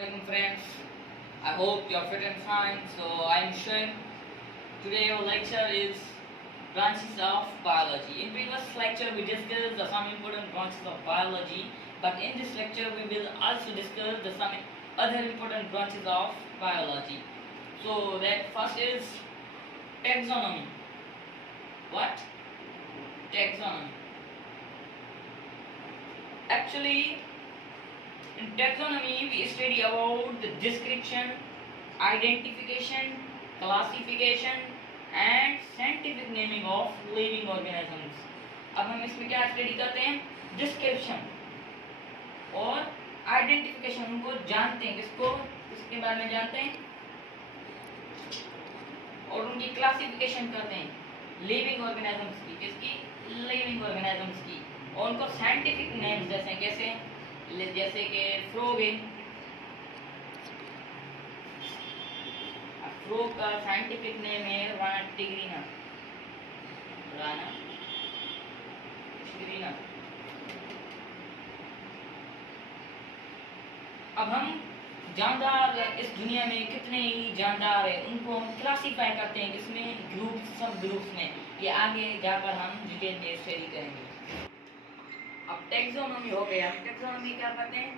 Welcome friends, I hope you're fit and fine. So I'm Shin. Today our lecture is branches of biology. In previous lecture we discussed the some important branches of biology, but in this lecture we will also discuss the some other important branches of biology. So that first is taxonomy. What? Taxonomy. Actually, in taxonomy, we study about the description, identification, classification and scientific naming of living organisms. अब हम इसमें क्या study करते हैं? Description और identification, उनको जानते हैं, किसको, किसके बारे में जानते हैं, और उनकी क्लासिफिकेशन करते हैं लिविंग ऑर्गेनिजम्स की, किसकी, लिविंग ऑर्गेनिजम्स की, और उनको साइंटिफिक नेम्स जैसे कैसे, जैसे कि फ्रॉग है, फ्रॉग का साइंटिफिक नेम है राना टिग्रीना, राना टिग्रीना। अब हम जानदार इस दुनिया में कितने ही जानदार है, उनको हम क्लासीफाई करते हैं किसमें, ग्रुप, सब ग्रुप्स में। ये आगे जाकर हम डिटेल में स्टडी करेंगे। अब टैक्सोनॉमी हो गया, हम टैक्सोनॉमी क्या करते हैं,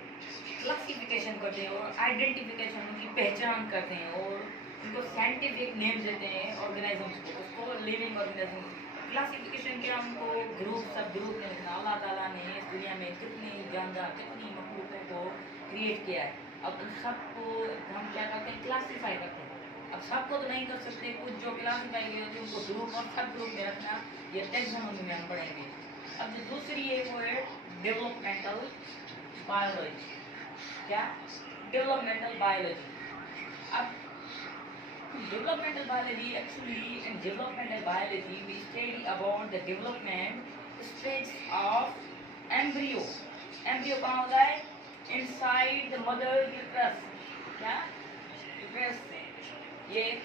क्लासिफिकेशन करते हैं और आइडेंटिफिकेशन, उनकी पहचान करते हैं और उनको साइंटिफिक नेम देते हैं ऑर्गेनिजम्स को, उसको लिविंग ऑर्गेनिजम्स। क्लासिफिकेशन क्या, उनको ग्रुप, सब ग्रुप में लिखना। अल्लाह ताला ने इस दुनिया में कितनी जानदार, कितनी मखलूकों को क्रिएट किया है। अब उन सबको हम क्या करते हैं, क्लासीफाई करते हैं। अब सबको तो नहीं कर सकते, कुछ जो क्लासीफाई किए होते हैं उनको ग्रुप और सब ग्रुप में रखना, ये टैक्सोनॉमी में हम पढ़ेंगे। अब जो दूसरी है वो है डेवलपमेंटल बायोलॉजी। क्या? Developmental biology. अब developmental biology, actually in developmental biology we study about the development stage of embryo. Embryo कहाँ होता है? Inside the mother uterus. क्या? uterus से ये एक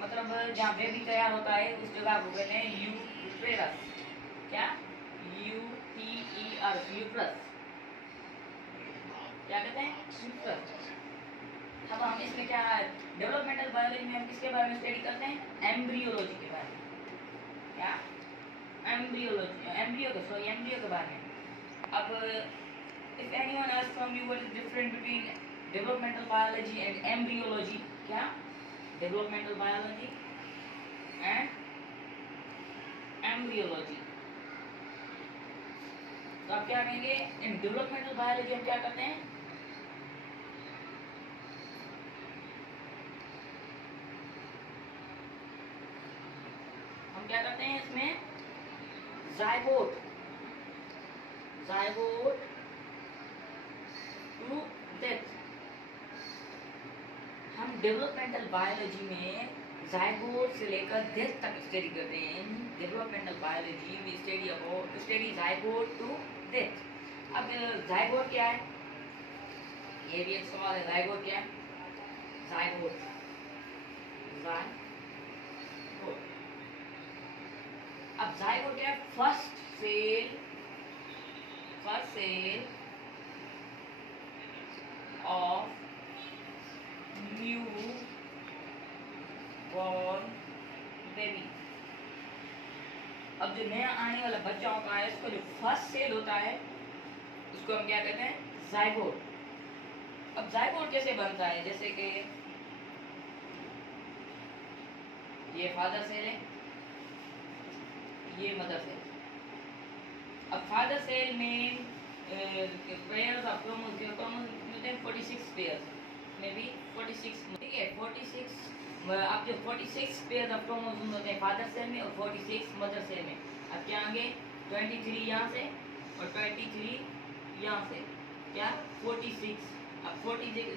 मतलब जहाँ बेबी तैयार होता है उस जगह को कहते हैं यूट्रेरस। क्या? UTER, uterus. क्या कहते हैं? यूट्रस। अब हम इसमें क्या है, डेवलपमेंटल बायोलॉजी में हम किसके बारे में स्टडी करते हैं, एम्ब्रियोलॉजी के बारे में। क्या? एम्ब्रियोलॉजी, एम्ब्रियो के, सॉरी एम्ब्रियो के बारे में। अब if anyone asks from you what is different between developmental biology and embryology, क्या? Developmental biology and embryology. तो आप क्या कहेंगे, इन डेवलपमेंटल बायोलॉजी हम क्या करते हैं, क्या करते हैं इसमें, जायगोट, जायगोट टू डेथ। हम डेवलपमेंटल बायोलॉजी में जायगोट से लेकर डेथ तक स्टडी करते हैं। डेवलपमेंटल बायोलॉजी में study about, study zygote to death. अब जायगोट क्या है, ये भी एक सवाल है, जायगोट क्या है, जायगोट, जायगोट। अब जायगोट क्या है, first cell of new born baby. अब जो नया आने वाला बच्चा होता है, इसको जो फर्स्ट सेल होता है उसको हम क्या कहते हैं, जायगोट। अब जायगोट कैसे बनता है, जैसे कि ये फादर सेल है, ये मदर सेल। अब फादर सेल में पेयर्स ऑफ क्रोमोसोम मिलते हैं 46 पेयर्स में भी 46, ठीक है 46। अब जो 46 पेयर्स ऑफ क्रोमोसोम होते हैं फादर सेल में और 46 मदर सेल में। अब क्या आएंगे, 23 यहाँ से और 23 यहाँ से, क्या 46। अब 46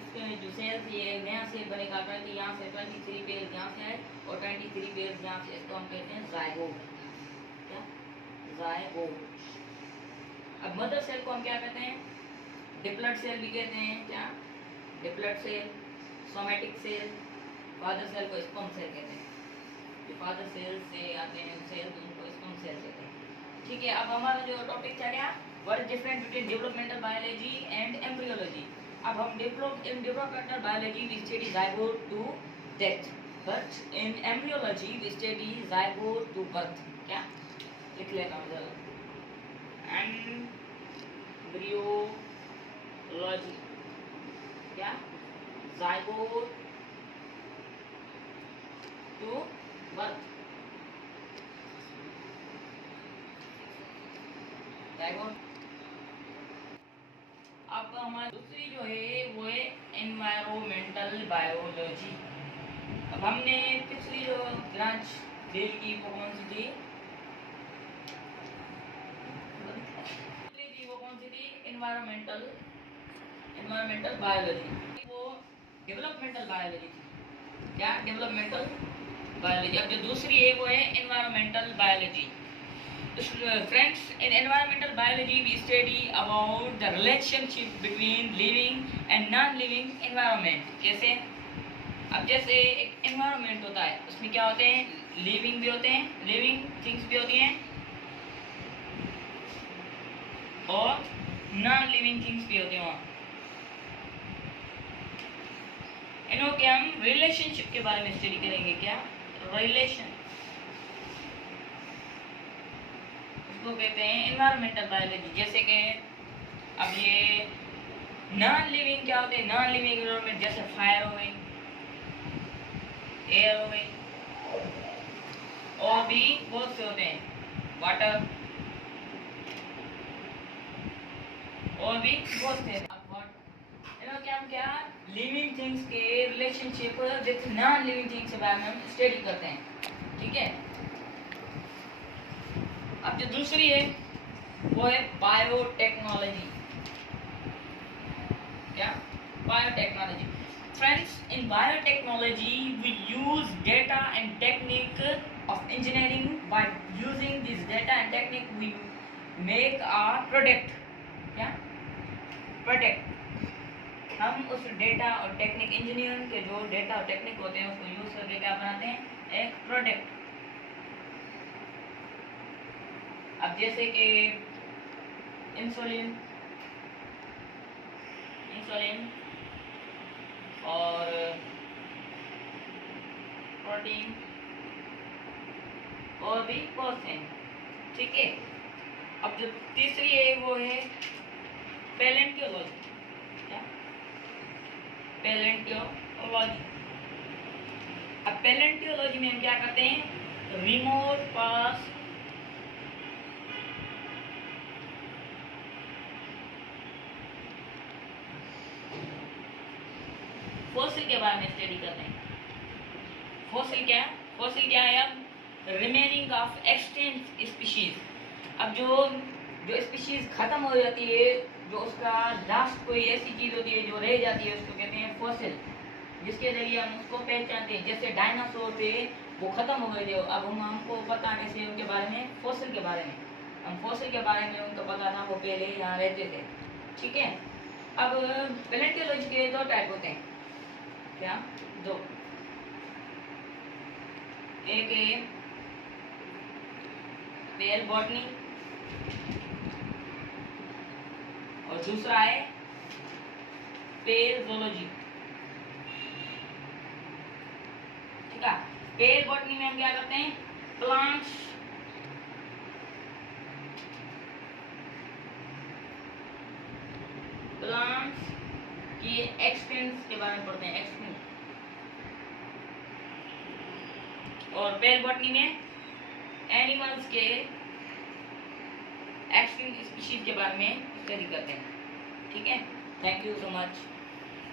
जो सेल्स, ये नया सेल बनेगा 20 यहाँ से, 23 पेयर्स यहाँ से आए और 23 पेयर्स यहाँ से, इसको हम कहते हैं जायगोट। क्या? जायगोट। अब मदर सेल को हम क्या कहते हैं, डिप्लॉइड सेल भी कहते हैं। क्या? Diploid cell, somatic cell. Father cell को स्पर्म सेल कहते हैं। जो फादर सेल से आते हैं सेल, उनको स्पर्म सेल कहते हैं। ठीक है, अब हमारा जो टॉपिक था क्या, what is difference between developmental biology and embryology. अब हम developmental biology we study zygote to death, but in embryology we study zygote to birth. क्या लिख लेना उधर, एम्ब्रियोलॉजी क्या जाइगोट टू बर्थ, जाइगोट। अब हमारी दूसरी जो है वो है एनवायरमेंटल बायोलॉजी। अब हमने पिछली जो ब्रांच डील की वो कौन सी थी? वो कौन सी थी? Environmental biology. वो डेवलपमेंटल बायोलॉजी थी। क्या? Developmental biology. अब जो दूसरी है वो है environmental biology. Friends, in environmental biology we study about the relationship between living and non-living environment। कैसे? अब जैसे एक environment होता है, उसमें क्या होते हैं? living भी होते हैं, living things भी होती हैं और non-living things भी होते हैं वहाँ। इन्हों के हम रिलेशनशिप के बारे में स्टडी करेंगे। क्या? रिलेशन को कहते हैं एनवायरमेंटल बायोलॉजी। जैसे कि अब ये नॉन लिविंग क्या होते हैं? नॉन लिविंग एनवायरमेंट जैसे फायर हो गई, एयर हो गई, और भी बहुत से होते हैं, वाटर, और भी बहुत से। क्या लिविंग थिंग्स के relationship with non living things के बारे में हम स्टडी करते हैं। ठीक है। अब जो दूसरी है वो है बायोटेक्नोलॉजी। क्या? Biotechnology. Friends, in biotechnology we use data and technique of engineering. By using this data and technique we make a product। क्या? प्रोडक्ट। हम उस डेटा और टेक्निक, इंजीनियरिंग के जो डेटा और टेक्निक होते हैं उसको यूज करके क्या बनाते हैं? एक प्रोडक्ट। अब जैसे कि इंसुलिन और प्रोटीन और भी बहुत से। ठीक है। अब जो तीसरी है वो है पैलेंटियोलॉजी। क्या? पैलेंटियोलॉजी। अब पैलेंटियोलॉजी में हम क्या करते हैं? रिमोट पास्ट फॉसिल के बारे में स्टडी करते हैं। फॉसिल क्या है? फॉसिल क्या है? अब रिमेनिंग ऑफ एक्सटिंक्ट स्पीशीज। अब जो स्पीशीज खत्म हो जाती है, जो उसका लास्ट कोई ऐसी चीज होती है जो रह जाती है, उसको कहते हैं फॉसिल, जिसके जरिए हम उसको पहचानते हैं। जैसे डायनासोर थे, वो खत्म हो गए थे, अब हमको पता कैसे उनके बारे में? फॉसिल के बारे में। हम फॉसिल के बारे में उनको पता था, वो पहले यहाँ रहते थे। ठीक है। अब पैलेंटियोलॉजी के दो टाइप होते हैं। क्या? दो। एक है पेल बॉटनी और दूसरा है पेल जोलॉजी। ठीक है। पेल बॉटनी में हम क्या करते हैं? प्लांट्स की एक्सटेंस के बारे में पढ़ते हैं, एक्सटेंस। और पेल बॉटनी में एनिमल्स के एक्सटिंक्ट स्पीशीज के बारे में स्टडी करते हैं। ठीक है। Thank you so much.